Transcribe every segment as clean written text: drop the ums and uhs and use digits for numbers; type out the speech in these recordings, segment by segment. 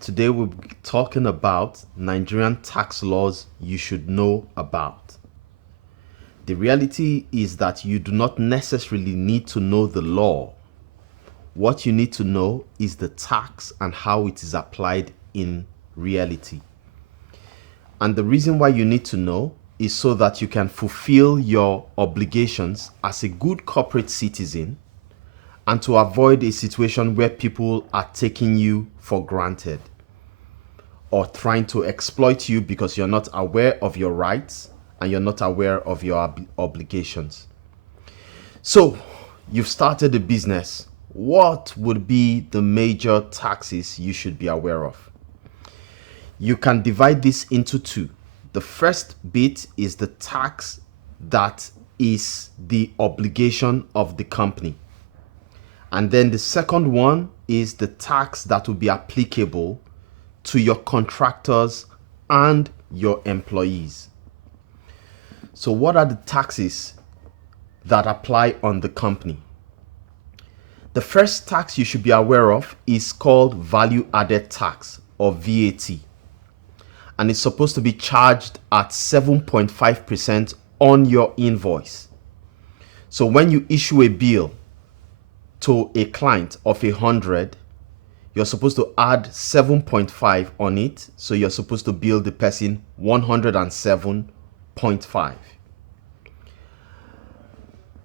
Today we'll be talking about Nigerian tax laws you should know about. The reality is that you do not necessarily need to know the law. What you need to know is the tax and how it is applied in reality. And the reason why you need to know is so that you can fulfill your obligations as a good corporate citizen and to avoid a situation where people are taking you for granted or trying to exploit you because you're not aware of your rights and you're not aware of your obligations. So, you've started a business. What would be the major taxes you should be aware of? You can divide this into two. The first bit is the tax that is the obligation of the company. And then the second one is the tax that will be applicable to your contractors and your employees. So what are the taxes that apply on the company? The first tax you should be aware of is called value added tax or VAT. And it's supposed to be charged at 7.5% on your invoice. So when you issue a bill to a client of 100, you're supposed to add 7.5 on it. So you're supposed to bill the person 107.5.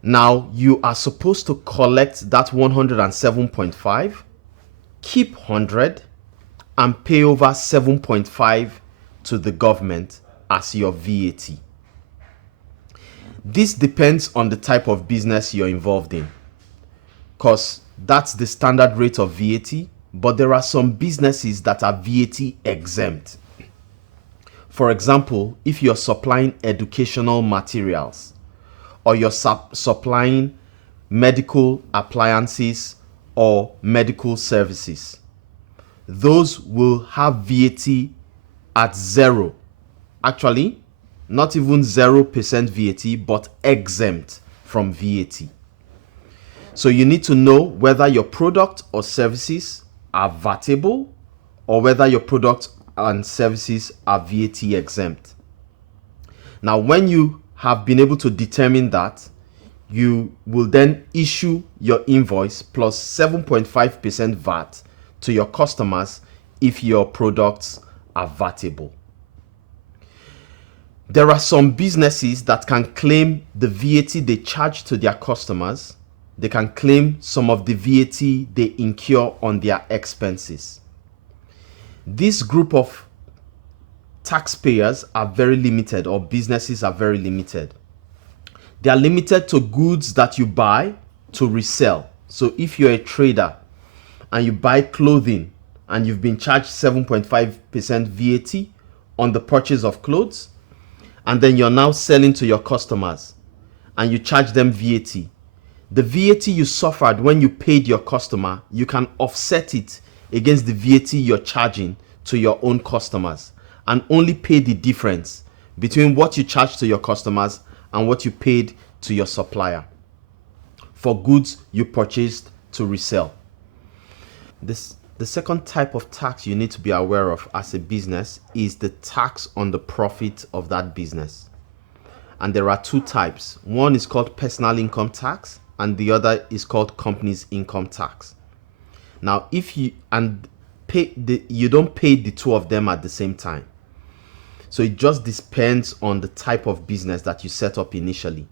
Now you are supposed to collect that 107.5, keep 100, and pay over 7.5 to the government as your VAT. This depends on the type of business you're involved in, because that's the standard rate of VAT, but there are some businesses that are VAT exempt. For example, if you're supplying educational materials or you're supplying medical appliances or medical services, those will have VAT at zero. Actually, not even 0% VAT, but exempt from VAT. So you need to know whether your product or services are VATable or whether your products and services are VAT exempt. Now, when you have been able to determine that, you will then issue your invoice plus 7.5% VAT to your customers if your products are VATable. There are some businesses that can claim the VAT they charge to their customers. They can claim some of the VAT they incur on their expenses. This group of taxpayers are very limited, or businesses are very limited. They are limited to goods that you buy to resell. So if you're a trader and you buy clothing and you've been charged 7.5% VAT on the purchase of clothes, and then you're now selling to your customers and you charge them VAT, the VAT you suffered when you paid your customer, you can offset it against the VAT you're charging to your own customers and only pay the difference between what you charge to your customers and what you paid to your supplier for goods you purchased to resell. The second type of tax you need to be aware of as a business is the tax on the profit of that business. And there are two types. One is called personal income tax and the other is called company's income tax. Now, if you you don't pay the two of them at the same time. So it just depends on the type of business that you set up initially.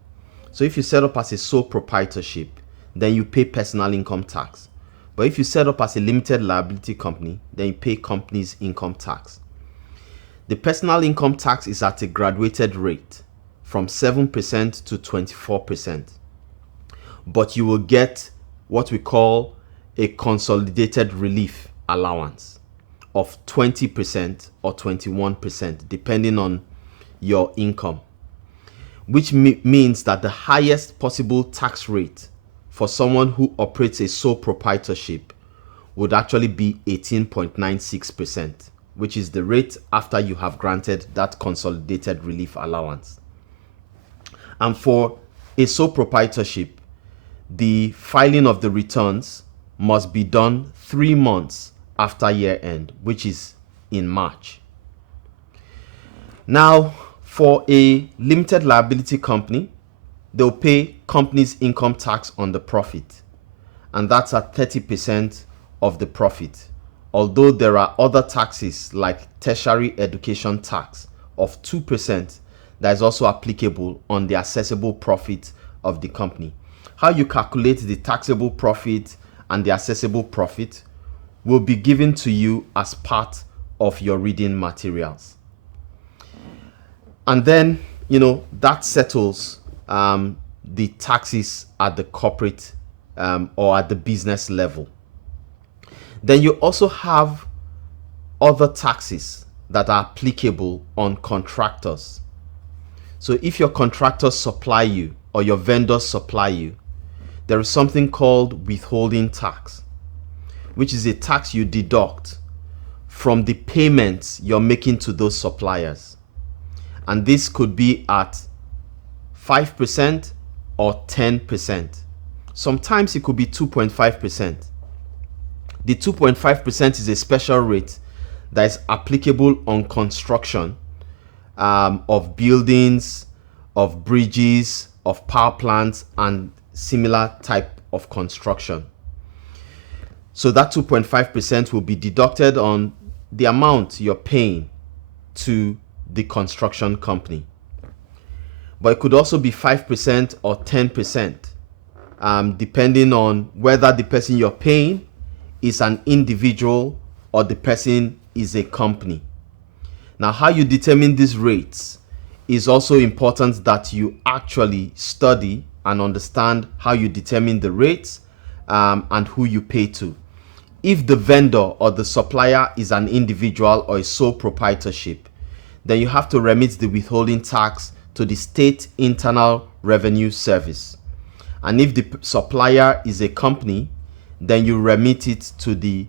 So if you set up as a sole proprietorship, then you pay personal income tax. But if you set up as a limited liability company, then you pay company's income tax. The personal income tax is at a graduated rate from 7% to 24%. But you will get what we call a consolidated relief allowance of 20% or 21%, depending on your income, which means that the highest possible tax rate for someone who operates a sole proprietorship would actually be 18.96%, which is the rate after you have granted that consolidated relief allowance. And for a sole proprietorship, the filing of the returns must be done 3 months after year end, which is in March. Now, for a limited liability company, they'll pay company's income tax on the profit, and that's at 30% of the profit. Although there are other taxes like tertiary education tax of 2% that is also applicable on the assessable profit of the company. How you calculate the taxable profit and the assessable profit will be given to you as part of your reading materials. And then, that settles the taxes at the corporate or at the business level. Then you also have other taxes that are applicable on contractors. So if your contractors supply you or your vendors supply you, there is something called withholding tax, which is a tax you deduct from the payments you're making to those suppliers. And this could be at 5% or 10%. Sometimes it could be 2.5%. The 2.5% is a special rate that is applicable on construction of buildings, of bridges, of power plants, and similar type of construction. So that 2.5% will be deducted on the amount you're paying to the construction company. But it could also be 5% or 10%, depending on whether the person you're paying is an individual or the person is a company. Now, how you determine these rates is also important, that you actually study and understand how you determine the rates and who you pay to. If the vendor or the supplier is an individual or a sole proprietorship, then you have to remit the withholding tax to the State Internal Revenue Service. And if the supplier is a company, then you remit it to the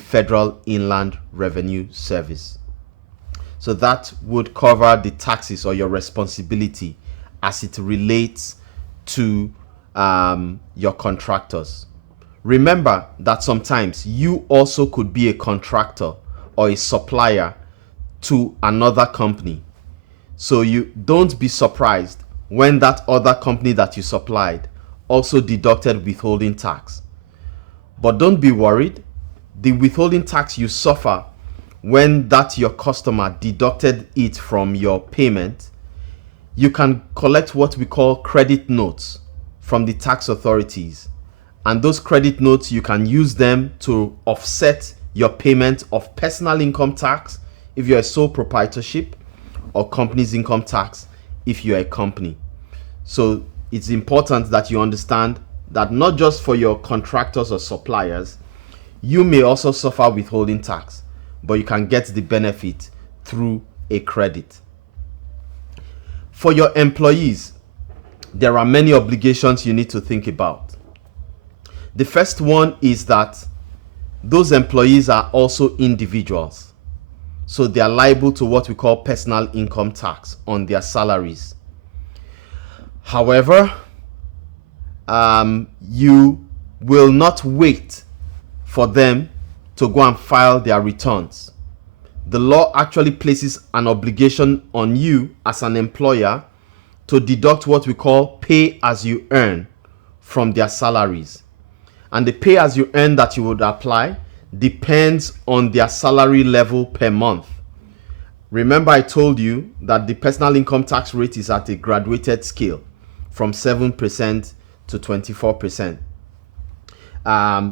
Federal Inland Revenue Service. So that would cover the taxes or your responsibility as it relates to your contractors. Remember that sometimes you also could be a contractor or a supplier to another company. So you don't be surprised when that other company that you supplied also deducted withholding tax. But don't be worried. The withholding tax you suffer when that your customer deducted it from your payment, you can collect what we call credit notes from the tax authorities. And those credit notes, you can use them to offset your payment of personal income tax if you're a sole proprietorship, or company's income tax if you're a company. So it's important that you understand that not just for your contractors or suppliers, you may also suffer withholding tax, but you can get the benefit through a credit. For your employees, there are many obligations you need to think about. The first one is that those employees are also individuals. So they are liable to what we call personal income tax on their salaries. However, you will not wait for them to go and file their returns. The law actually places an obligation on you as an employer to deduct what we call pay as you earn from their salaries. And the pay as you earn that you would apply depends on their salary level per month. Remember, I told you that the personal income tax rate is at a graduated scale from 7% to 24%,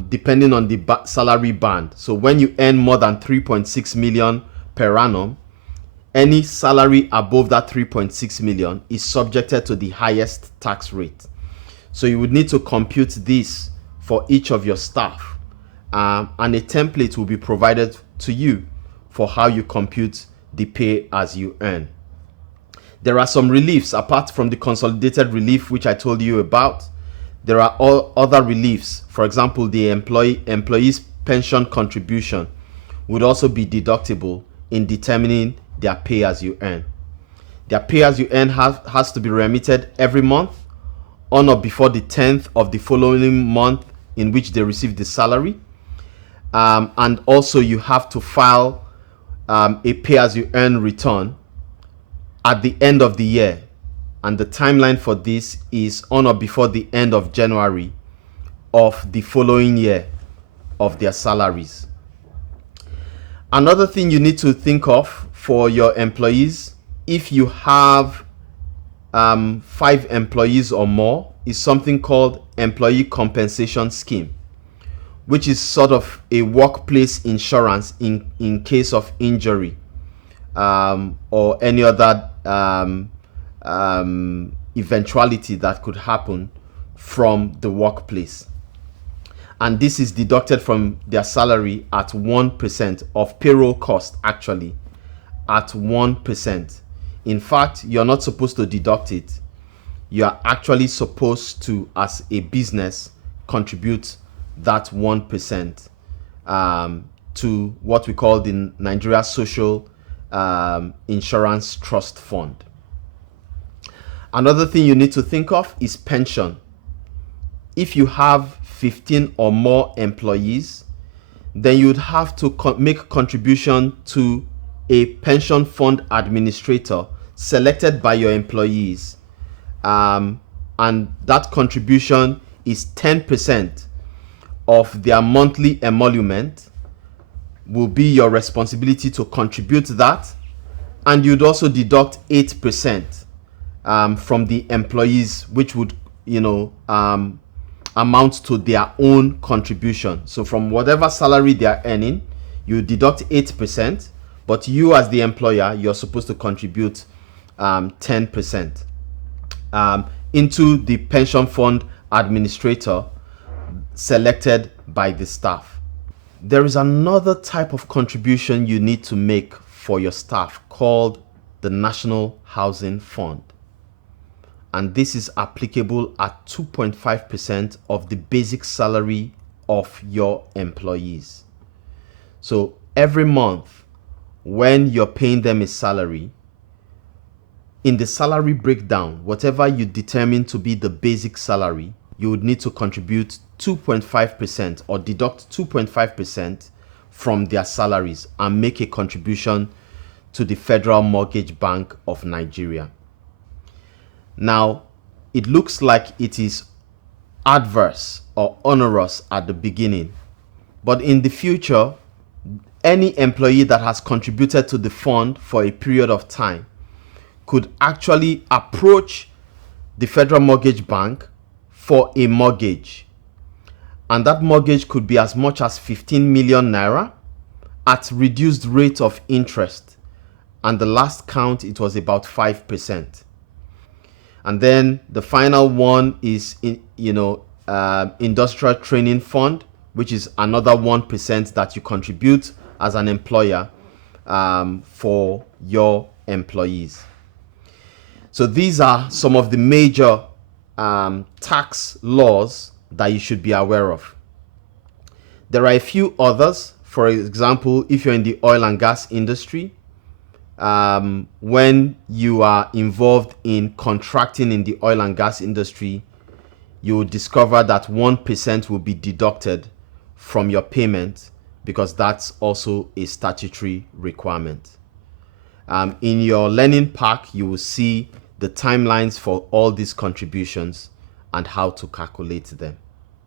depending on the salary band. So when you earn more than 3.6 million per annum, any salary above that 3.6 million is subjected to the highest tax rate. So you would need to compute this for each of your staff, and a template will be provided to you for how you compute the pay as you earn. There are some reliefs apart from the consolidated relief which I told you about. There are all other reliefs. For example, the employee's pension contribution would also be deductible in determining their pay as you earn. Their pay as you earn has to be remitted every month on or before the 10th of the following month in which they receive the salary. And also you have to file a pay-as-you-earn return at the end of the year. And the timeline for this is on or before the end of January of the following year of their salaries. Another thing you need to think of for your employees, if you have 5 employees or more, is something called employee compensation scheme, which is sort of a workplace insurance in case of injury or any other eventuality that could happen from the workplace. And this is deducted from their salary at 1% of payroll cost, actually, at 1%. In fact, you're not supposed to deduct it. You are actually supposed to, as a business, contribute that 1% to what we call the Nigeria Social Insurance Trust Fund. Another thing you need to think of is pension. If you have 15 or more employees, then you'd have to make contribution to a pension fund administrator selected by your employees. And that contribution is 10% of their monthly emolument. Will be your responsibility to contribute that, and you'd also deduct 8% from the employees, which would amount to their own contribution. So from whatever salary they are earning, you deduct 8%, but you as the employer, you're supposed to contribute 10% into the pension fund administrator selected by the staff. There is another type of contribution you need to make for your staff called the National Housing Fund. And this is applicable at 2.5% of the basic salary of your employees. So every month, when you're paying them a salary, in the salary breakdown, whatever you determine to be the basic salary, you would need to contribute 2.5% or deduct 2.5% from their salaries and make a contribution to the Federal Mortgage Bank of Nigeria. Now, it looks like it is adverse or onerous at the beginning, but in the future, any employee that has contributed to the fund for a period of time could actually approach the Federal Mortgage Bank for a mortgage. And that mortgage could be as much as 15 million naira at reduced rate of interest. And the last count, it was about 5%. And then the final one is industrial training fund, which is another 1% that you contribute as an employer for your employees. So these are some of the major tax laws that you should be aware of. There are a few others. For example, if you're in the oil and gas industry, when you are involved in contracting in the oil and gas industry, you will discover that 1% will be deducted from your payment because that's also a statutory requirement. In your learning pack, you will see the timelines for all these contributions and how to calculate them.